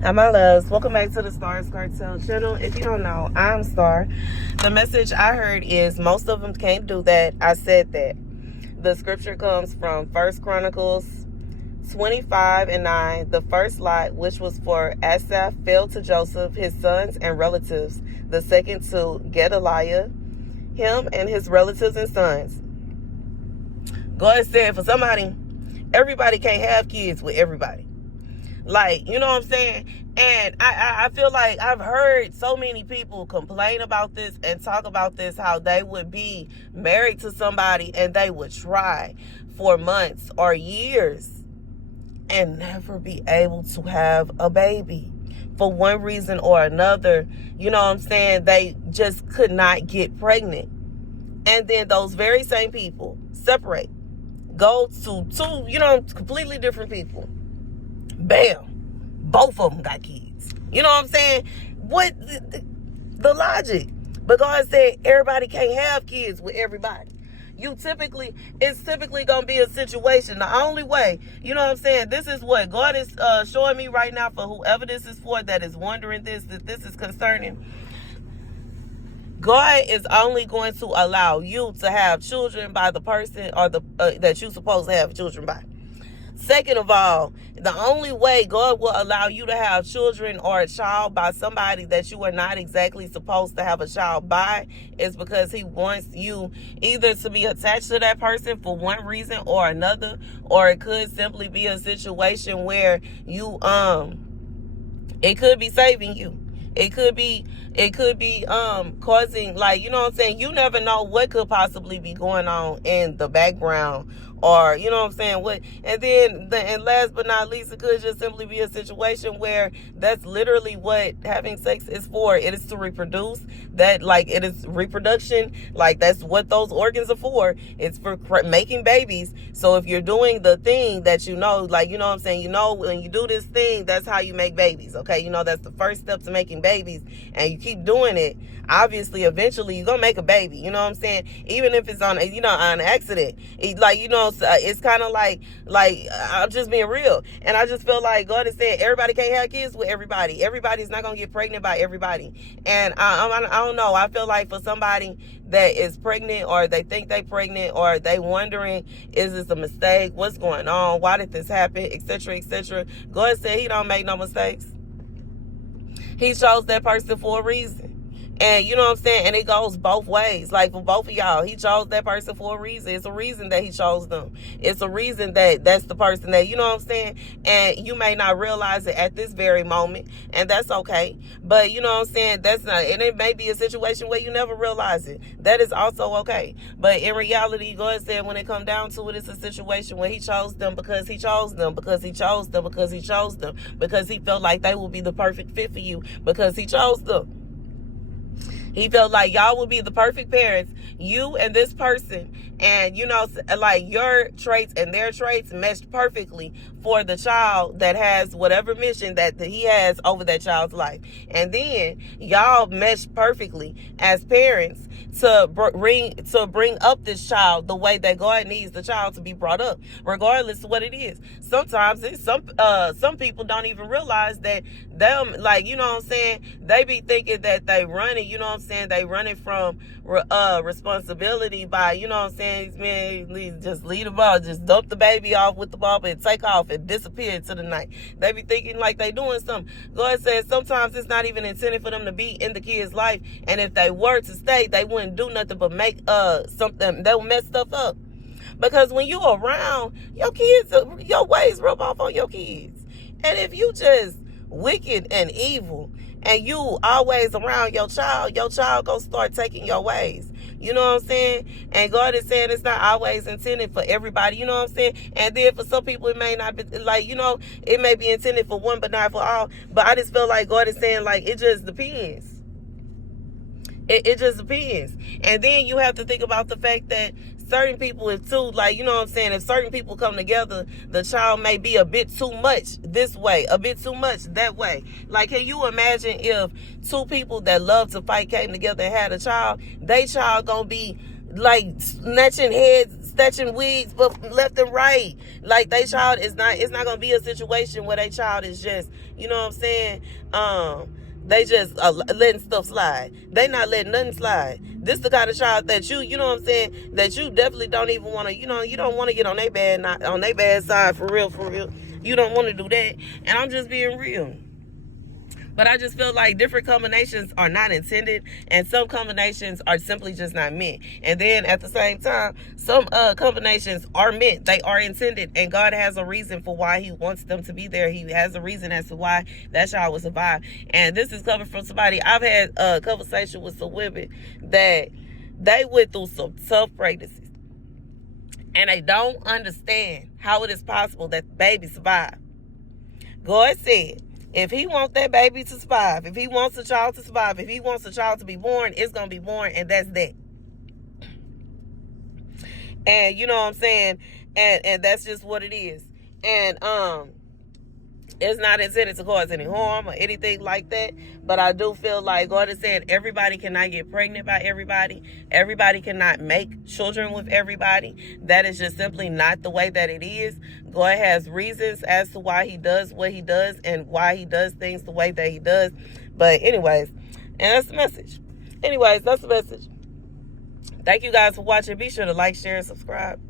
Hi, my loves. Welcome back to the Starscartel channel. If you don't know, I'm Star. The message I heard is most of them can't do that. I said that. The scripture comes from 1 Chronicles 25:9. The first lot, which was for Asaph, fell to Joseph, his sons and relatives. The second to Gedaliah, him and his relatives and sons. God said for somebody, everybody can't have kids with everybody. Like, you know what I'm saying? And I feel like I've heard so many people complain about this and talk about this, how they would be married to somebody and they would try for months or years and never be able to have a baby. For one reason or another, you know what I'm saying? They just could not get pregnant. And then those very same people separate, go to two, completely different people. Bam. Both of them got kids. You know what I'm saying? What the logic? But God said everybody can't have kids with everybody. It's typically going to be a situation. The only way, you know what I'm saying? This is what God is showing me right now for whoever this is for that is wondering that this is concerning. God is only going to allow you to have children by the person or that you're supposed to have children by. Second of all, the only way God will allow you to have children or a child by somebody that you are not exactly supposed to have a child by is because he wants you either to be attached to that person for one reason or another, or it could simply be a situation where you it could be saving you. It could be causing, like, you know what I'm saying? You never know what could possibly be going on in the background, or you know what I'm saying, what. And then and last but not least, it could just simply be a situation where that's literally what having sex is for. It is to reproduce. That, like, it is reproduction. Like, that's what those organs are for. It's for making babies. So if you're doing the thing that like, you know what I'm saying, when you do this thing, that's how you make babies. Okay, that's the first step to making babies, and you keep doing it, obviously eventually you're gonna make a baby. You know what I'm saying? Even if it's on an accident. It's kind of like I'm just being real. And I just feel like God is saying everybody can't have kids with everybody. Everybody's not gonna get pregnant by everybody. And I don't know, I feel like for somebody that is pregnant, or they think they pregnant, or they wondering, is this a mistake, what's going on, why did this happen, etc., etc., God said he don't make no mistakes. He chose that person for a reason. And you know what I'm saying? And it goes both ways. Like, for both of y'all, he chose that person for a reason. It's a reason that he chose them. It's a reason that that's the person that, you know what I'm saying? And you may not realize it at this very moment, and that's okay. But you know what I'm saying? That's not, and it may be a situation where you never realize it. That is also okay. But in reality, God said when it come down to it, it's a situation where he chose them because he chose them, because he chose them, because he chose them, because he felt like they will be the perfect fit for you, because he chose them. He felt like y'all would be the perfect parents, you and this person, and like your traits and their traits meshed perfectly for the child that has whatever mission that he has over that child's life. And then y'all mesh perfectly as parents to bring up this child the way that God needs the child to be brought up, regardless of what it is. Sometimes some people don't even realize that them, like, you know what I'm saying, they be thinking that they running, you know what I'm saying, they running from responsibility by, you know what I'm saying, these men just leave the ball, just dump the baby off with the ball and take off and disappear into the night. They be thinking like they doing something. God says sometimes it's not even intended for them to be in the kid's life, and if they were to stay, they wouldn't do nothing but make something, they'll mess stuff up. Because when you around your kids, your ways rub off on your kids. And if you just wicked and evil, and you always around your child gonna start taking your ways. You know what I'm saying? And God is saying it's not always intended for everybody. You know what I'm saying? And then for some people, it may not be, like, it may be intended for one, but not for all. But I just feel like God is saying, like, it just depends. It just depends. And then you have to think about the fact that certain people, if certain people come together, the child may be a bit too much this way, a bit too much that way. Like, can you imagine if two people that love to fight came together and had a child? They child gonna be like snatching heads, stretching wigs but left and right. Like, they child is not, it's not gonna be a situation where they child is just, you know what I'm saying, they just letting stuff slide. They not letting nothing slide. This the kind of child that you know what I'm saying, that you definitely don't even want to, you know, you don't want to get on their bad side, for real, for real. You don't want to do that. And I'm just being real. But I just feel like different combinations are not intended, and some combinations are simply just not meant. And then at the same time, some combinations are meant. They are intended, and God has a reason for why he wants them to be there. He has a reason as to why that child will survive. And this is coming from somebody. I've had a conversation with some women that they went through some tough pregnancies, and they don't understand how it is possible that the baby survived. God said, if he wants that baby to survive, if he wants a child to survive, if he wants a child to be born, it's going to be born, and that's that. And you know what I'm saying? And that's just what it is. And it's not intended to cause any harm or anything like that. But I do feel like God is saying everybody cannot get pregnant by everybody. Everybody cannot make children with everybody. That is just simply not the way that it is. God has reasons as to why he does what he does and why he does things the way that he does. But anyways, and that's the message. Anyways, that's the message. Thank you guys for watching. Be sure to like, share, and subscribe.